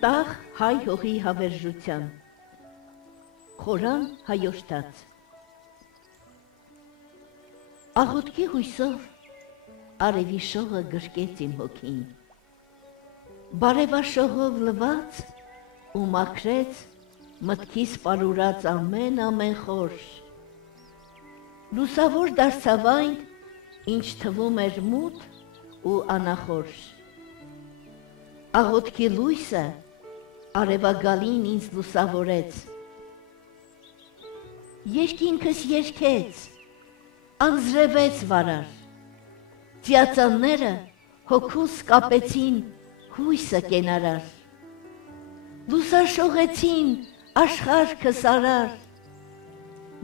Տաղ հայ հողի հավերժության, խորան հայոշտած։ Աղոտքի հույսով արևի շողը գրկեց իմ հոգին, բարևաշողով լված ու մաքրեց մտքիս պարուրած ամեն խորշ, լուսավոր դարձավ այն, ինչ թվում էր մութ ու անախորժ։ Աղոտքի լույսը արևագալին ինձ լուսավորեց, երկինքս երգեց, անձրևեց վարար, ծիածանները հոգուս կապեցին հույսը կենարար, լուսաշողեցին աշխարհքս արար,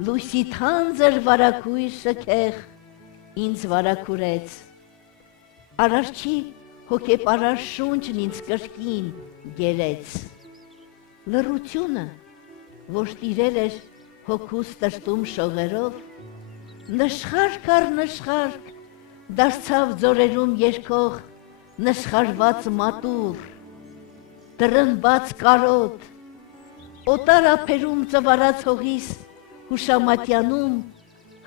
լույսի թանձր վարակույր շքեղ ինձ վարակուրեց, արարչի հոգեպարար շունչն ինձ կրկին գերեց, լռությունը, որ տիրել էր հոգուս տրտում շողերով, նշխարք առ նշխարք դարձավ ձորերում երգող նշխարված մատուռ, տրնբաց կարոտ, օտար ափերում ծվարած հողիս հուշամատյանում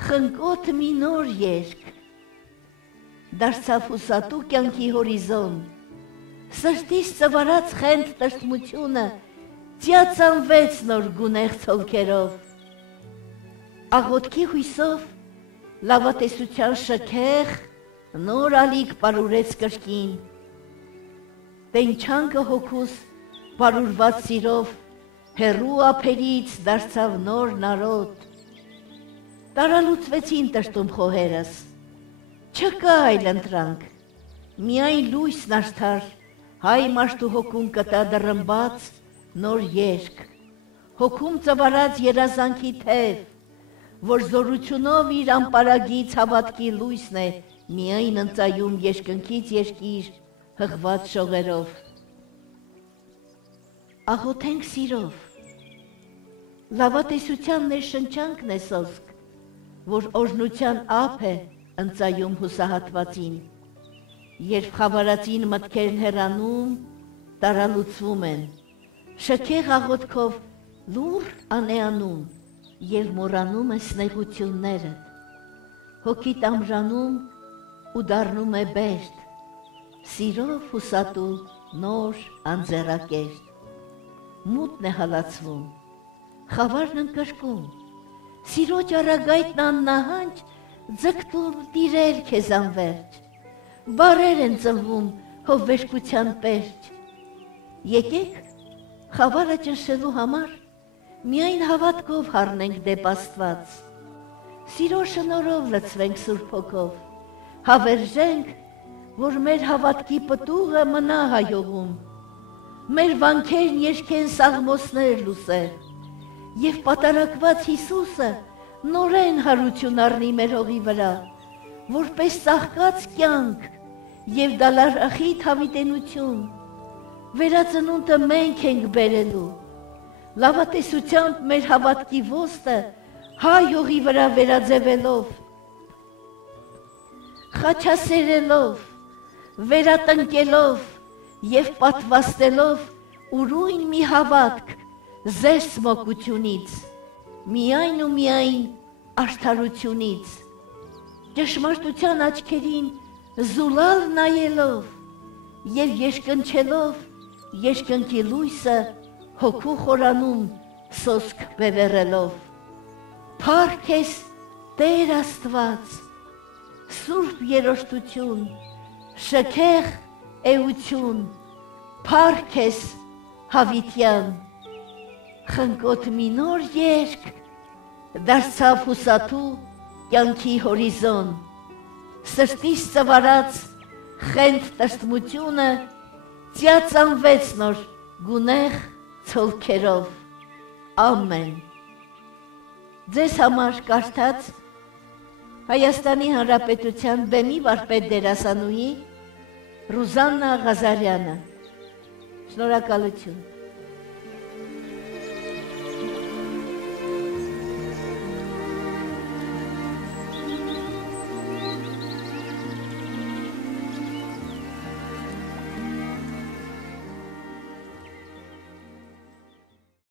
խնկոտ մի նոր երգ, դարձավ հուսատու կյանքի հորիզոն, սրտիս ծվարած խենթ տրտմությունը ծիածանվեց նոր գունեղ ցոլքերով, աղոտքի հույսով լավատեսության շքեղ նոր ալիք պարուրեց կրկին, տենչանքը հոգուս պարուրված սիրով հեռու ափերից դարձավ նոր նարոտ, տարալուծվեցին տրտում խոհերս, չկա այլ ընտրանք, միայն լույսն արդար, հայ մաշտու հոգում կտա դռնբաց նոր երգ, հոգում ծվարած երազանքի թև, որ զորությունով իր անպարագից հավատքի լույսն է միայն ընծայում երկնքից երկիր հղված շողերով։ Աղոթենք սիրով, լավատեսության ներշնչանքն է սոսկ, որ օրհնության ափ է ընծայում հուսահատվածին, երբ խավարածին մտքերն հեռանում, տարալուծվում են, շքեղ աղոթքով լուռ անեանում և մոռանում ես նեղությունները, հոգիդ ամրանում ու դառնում է բերդ, սիրով հուսատու նոր անձեռակերտ, մութն է հալածվում, խավարն ընկրկում, սիրոջ առագայթն աննահանջ ձգտում տիրել քեզ անվերջ, բարեր են ծնվում հովվերկության պերջ, եկեք խավարը ճնշելու համար միայն հավատքով հառնենք դեպ Աստված, սիրո շնորհով լցվենք Սուրբ Հոգով, հավերժենք, որ մեր հավատքի պտուղը մնա հայողում, մեր վանքերն երգեն սաղմոսներ լուսեր, և պատարակված Հիսուսը նորեն հարություն առնի մեր հողի վրա, որպես ծաղկած կյանք և դալարախիտ հավիտենություն, վերածնունդը մենք ենք բերելու, լավատեսությամբ մեր հավատքի ոստը հայ հողի վրա վերաձևելով, խաչասերելով, վերատնկելով և պատվաստելով ուրույն մի հավատք զերծ մոգությունից, միայն ու միայն արդարությունից, ճշմարտության աչքերին զուլալ նայելով և երկնչելով երկնքի լույսը հոգու խորանում սոսկ բևեռելով, փառք ես Տեր Աստված, սուրբ երրորդություն, շքեղ էություն, փառք ես հավիտյան, խնկոտ մի նոր երգ դարձավ հուսատու կյանքի հորիզոն, սրտիս ծվարած խենթ տրտմությունը ծիածանվեց նոր գունեղ ցոլքերով, ամեն։ Ձեզ համար կարդաց Հայաստանի Հանրապետության բեմի վարպետ դերասանուհի Ռուզաննա Ղազարյանը։ Շնորհակալություն։